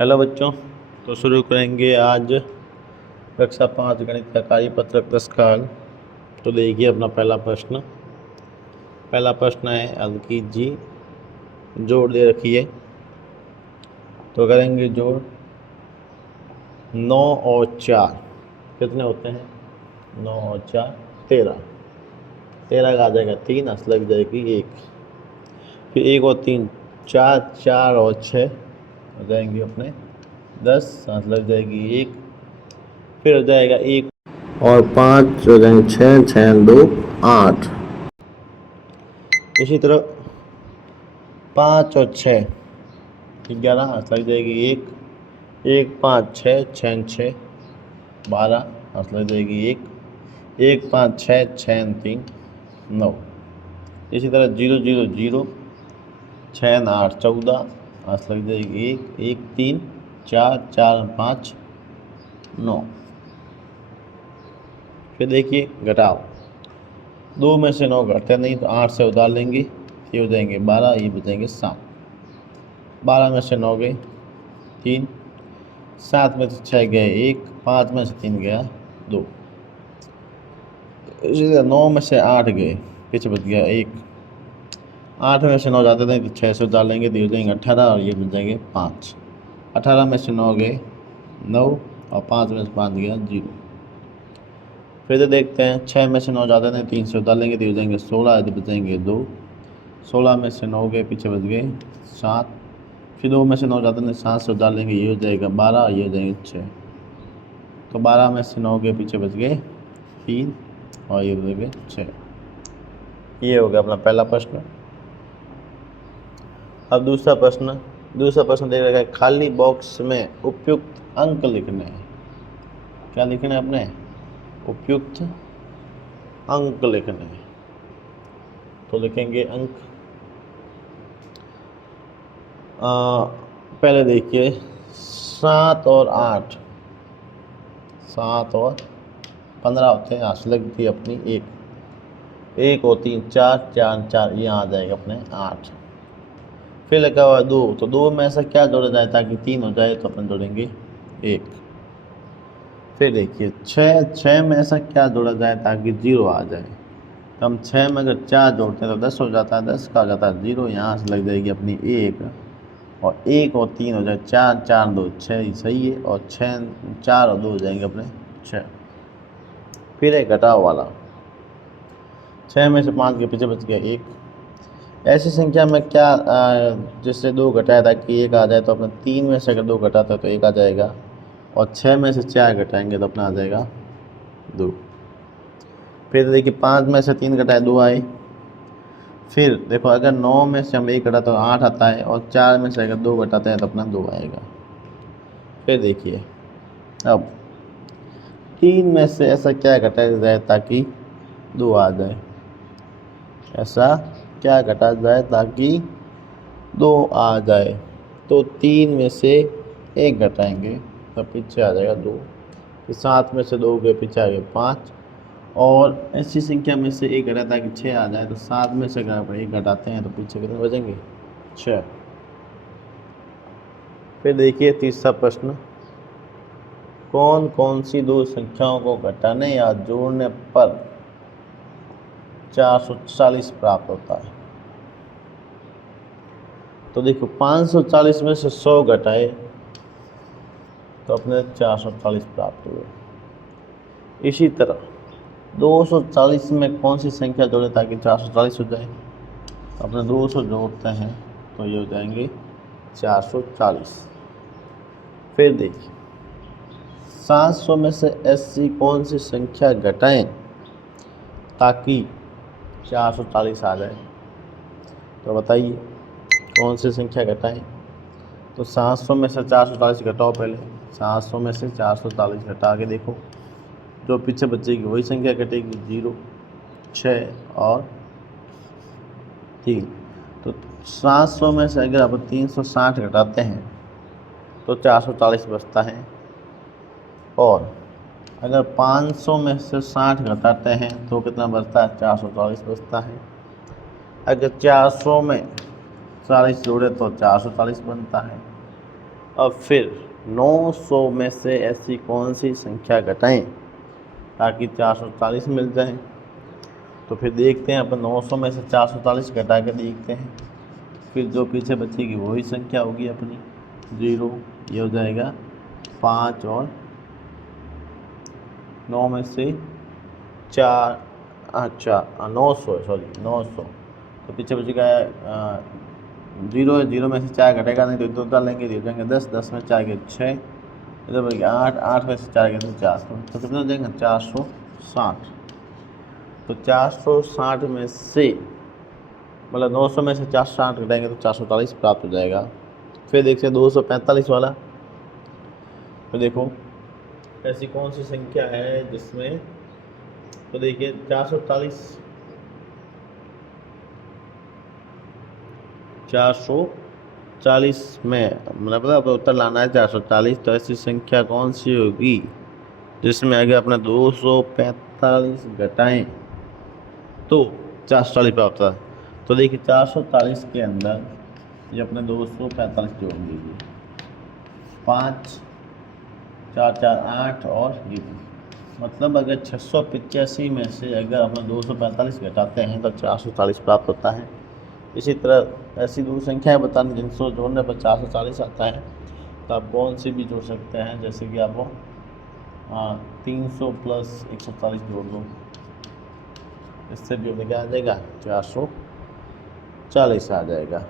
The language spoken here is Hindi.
हेलो बच्चों। तो शुरू करेंगे आज कक्षा 5 गणित का कार्यपत्रक 10 का हल। तो देखिए अपना पहला प्रश्न है हल्की जी जोड़ दे रखी है। तो करेंगे जोड़ 9 और 4 कितने होते हैं? 9 और 4 13। 13 का आ जाएगा 3, हंस लग जाएगी 1। फिर 1 और 3 4, 4 और 6 हो जाएंगे अपने 10, हंस लग जाएगी 1। फिर हो जाएगा 1 और 5 हो जाएंगे 6, 6 2 8। इसी तरह 5 और 6 11, हंस लग जाएगी 1। 1 5 6 6 6 12, हंस लग जाएगी 1। 1 5 6 6 3 9। इसी तरह 0 0 0 6 8 14, हंस लग जाएगी 1। 1 3 4 4 5 9। फिर देखिए घटाओ, 2 में से 9 घटते नहीं तो 8 से उतार लेंगे, ये हो जाएंगे 12, ये बचेंगे 7। 12 में से 9 गए 3, 7 में से 6 गए 1, 5 में से 3 गया 2। इसी तरह 9 में से 8 गए, पीछे बच गया 1। 8 में से 9 जाते थे तो 6 से उतार लेंगे तो ये हो जाएंगे 18 और ये बच जाएंगे 5। 18 में से 9 गए 9 और 5 में से 5 गया 0। फिर तो देखते हैं 6 में से 9 जाते थे 3 से उतार लेंगे तो हो जाएंगे 16, तो बचेंगे 2। 16 में से 9 गए, पीछे बच गए 7। फिर 2 में से 9 जाते थे 7 से उतार लेंगे, ये हो जाएगा 12, ये हो जाएंगे 6। तो 12 में से 9 गए, पीछे बच गए 3 और ये बच गए 6। ये हो गया अपना पहला प्रश्न। अब दूसरा प्रश्न दे रखा है खाली बॉक्स में उपयुक्त अंक लिखने हैं। क्या लिखना है अपने? उपयुक्त अंक लिखने हैं। तो लिखेंगे अंक। पहले देखिए 7 और 8, 7 और 15 होते हैं, हंस लगती है अपनी 1। 1 और 3 4, 4 4, यहाँ आ जाएगा अपने 8। फिर लगा हुआ 2, तो 2 में ऐसा क्या जोड़ा जाए ताकि 3 हो जाए, तो अपन जोड़ेंगे 1। फिर देखिए 6 में ऐसा क्या जोड़ा जाए ताकि 0 आ जाए, तो हम 6 में अगर 4 जोड़ते हैं तो 10 हो जाता है, 10 का हो जाता है 0, यहाँ से लग जाएगी अपनी 1 और 1 और 3 हो जाए 4, 4 2 6, सही है, और 6 4 और 2 हो जाएंगे अपने 6। फिर है घटाव वाला, 6 में से 5 के पीछे बच गया 1। ऐसी संख्या में क्या जिससे 2 घटाया ताकि 1 आ जाए, तो अपना 3 में से अगर 2 घटाता है तो 1 आ जाएगा, और 6 में से 4 घटाएंगे तो अपना आ जाएगा 2। फिर देखिए 5 में से 3 घटाए 2 आए। फिर देखो अगर 9 में से हम 1 घटाते तो 8 आता है, और 4 में से अगर 2 घटाते हैं तो अपना 2 आएगा। फिर देखिए अब 3 में से ऐसा क्या घटाया जाए ताकि 2 आ जाए, ऐसा क्या घटा जाए ताकि 2 आ जाए, तो 3 में से 1 घटाएंगे तो पीछे आ जाएगा 2। फिर 7 में से 2 के पीछे आ गए 5, और ऐसी संख्या में से 1 घटा ताकि 6 आ जाए, तो 7 में से अगर 1 घटाते हैं तो पीछे कितने बचेंगे? 6। फिर देखिए तीसरा प्रश्न, कौन कौन सी दो संख्याओं को घटाने या जोड़ने पर 440 प्राप्त होता है? तो देखो 540 में से 100 घटाए तो अपने 440 प्राप्त हुए। इसी तरह 240 में कौन सी संख्या जोड़े ताकि 440 हो जाए, तो अपने 200 जोड़ते हैं तो ये हो जाएंगे 440। फिर देखिए 700 में से ऐसी कौन सी संख्या घटाएं ताकि 440 आ जाए, तो बताइए कौन सी संख्या घटाएं। तो 700 में से 440 घटाओ, पहले 700 में से 440 घटा के देखो, जो पीछे बचेगी वही संख्या घटेगी, 0 6 और 3। तो 700 में से अगर आप 360 घटाते हैं तो 440 बचता है, और अगर 500 में से 60 घटाते हैं तो कितना बचता है? 440 बचता है। अगर 400 में 40 जोड़े तो 440 बनता है। अब फिर 900 में से ऐसी कौन सी संख्या घटाएं ताकि 440 मिल जाए। तो फिर देखते हैं अपन 900 में से 440 घटा के देखते हैं, फिर जो पीछे बचेगी वही संख्या होगी अपनी 0। ये हो जाएगा 5 और 9 में से 4, अच्छा 900, सॉरी 900, तो पीछे बचेगा 0 है, 0 में से 4 घटेगा नहीं तो इधर डालेंगे, हो जाएंगे 10, 10 में 4 के 6, इधर बचेगा 8, 8 में से 4 के 4, तो कितना हो जाएगा 460। तो 460 में से मतलब 900 में से 460 घटाएंगे तो 440 प्राप्त हो जाएगा। फिर देखिए 245 वाला, तो देखो ऐसी कौन सी संख्या है जिसमें, तो देखिए 440 में मतलब उत्तर लाना है 440, तो ऐसी संख्या कौन सी होगी जिसमें अगर अपने 245 घटाएं तो 440 प्राप्त होता है। तो देखिए 440 के अंदर ये अपने 245 जोड़ लीजिए, 5, 4, 4, 8 और ये, मतलब अगर 685 में से अगर अपने 245 घटाते हैं तो 440 प्राप्त होता है। इसी तरह ऐसी दो संख्याएं बतानी जिनको जोड़ने पर 440 आता है, तो आप कौन सी भी जोड़ सकते हैं, जैसे कि आप 300 प्लस 140 जोड़ दो, इससे जोड़ने क्या आ जाएगा 440 आ जाएगा।